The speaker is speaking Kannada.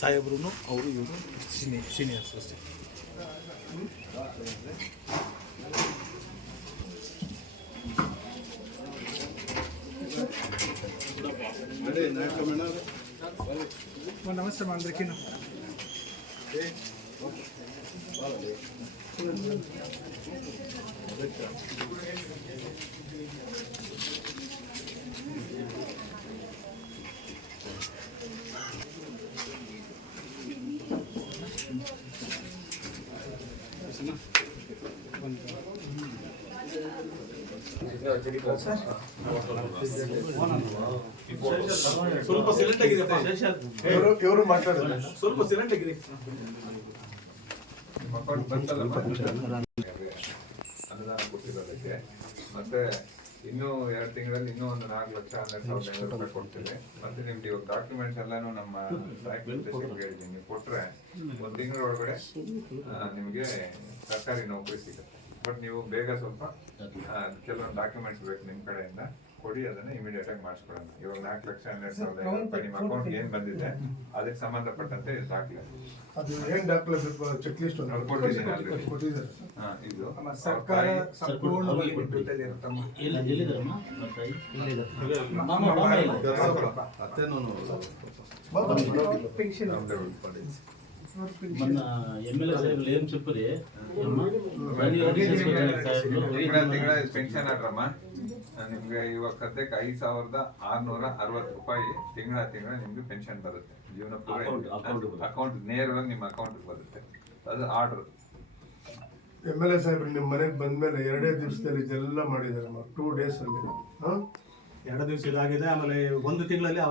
ಸಾಹೇಬ್ರು ಅವರು ಇವರು ಸೀನಿಯರ್ಸ್ ಅಷ್ಟೇ. ನಮಸ್ತೆ ಮಾಡ್ಬೇಕಿ ಸ್ವಲ್ಪ ಸೈಲೆಂಟ್ ಆಗಿದೆ. ಇವರು ಮಾತಾಡಿದ್ರೆ ಸ್ವಲ್ಪ ಸೈಲೆಂಟ್ ಆಗಿದೆ. ಅನುದಾನ ಕೊಟ್ಟಿರೋದಕ್ಕೆ ಮತ್ತೆ ಇನ್ನೂ 2 ತಿಂಗಳಲ್ಲಿ ಇನ್ನೂ ಒಂದು 4,12,500 ರೂಪಾಯಿ ಕೊಡ್ತೀವಿ. ಮತ್ತೆ ನಿಮ್ಗೆ ಇವಾಗ ಡಾಕ್ಯುಮೆಂಟ್ಸ್ ಎಲ್ಲಾನು ನಮ್ಮ ಹೇಳಿದ್ದೀನಿ. ನೀವು ಕೊಟ್ರೆ 1 ತಿಂಗಳ ಒಳಗಡೆ ನಿಮಗೆ ಸರ್ಕಾರಿ ನೌಕರಿ ಸಿಗುತ್ತೆ. ಬಟ್ ನೀವು ಬೇಗ ಸ್ವಲ್ಪ ಕೆಲವೊಂದು ಡಾಕ್ಯುಮೆಂಟ್ಸ್ ಬೇಕು ನಿಮ್ಮ ಕಡೆಯಿಂದ ಕೊಡಿ, ಅದನ್ನ ಇಮಿಡಿಯೇಟ್ ಆಗಿ ಮಾಡಿಸ್ಕೊಡೋಣ. ಇವಾಗ 4,12,500 ರೂಪಾಯಿ ನಿಮ್ಮ ಅಕೌಂಟ್ ಏನ್ ಬಂದಿದೆ ಅದಕ್ಕೆ ಸಂಬಂಧಪಟ್ಟಂತೆ ದಾಖಲೆ. ಅದು ಏನ್ ದಾಖಲೆ ಬೇಕು? ಚೆಕ್ ಲಿಸ್ಟ್ ಕೊಟ್ಟಿದ್ದಾರೆ. ಇದು ಸರ್ಕಾರ ಸಂಪೂರ್ಣವಾಗಿ ಜೊತೆಲಿ ಇರುತ್ತಮ್ಮ. మన ఎమ్మెల్యే సాహెబ్ ఏం చెప్పరి ತಿಂಗಳ ಪೆನ್ಷನ್ ಆಡ್ರಮ್ಮ. ನಿಮ್ಗೆ ಇವಾಗ ಸದ್ಯಕ್ಕೆ 5,660 ರೂಪಾಯಿ ತಿಂಗಳ ನಿಮ್ಗೆ ಪೆನ್ಷನ್ ಬರುತ್ತೆ. ಜೀವನ ಪೂರ ಅಕೌಂಟ್ ನೇರವಾಗಿ ನಿಮ್ಮ ಅಕೌಂಟ್ ಬರುತ್ತೆ. ಅದು ಆರ್ಡರ್. MLA ಸಾಹೇಬ್ರು ನಿಮ್ಮ ಮನೆಗೆ ಬಂದ್ಮೇಲೆ 2 ದಿವಸದಲ್ಲಿ ಇದೆಲ್ಲ ಮಾಡಿದಾರಮ್ಮ. 2 days ಅಲ್ಲಿ 2 ದಿವಸ ಇದಾಗಿದೆ. ಆಮೇಲೆ 1 ತಿಂಗಳಲ್ಲಿ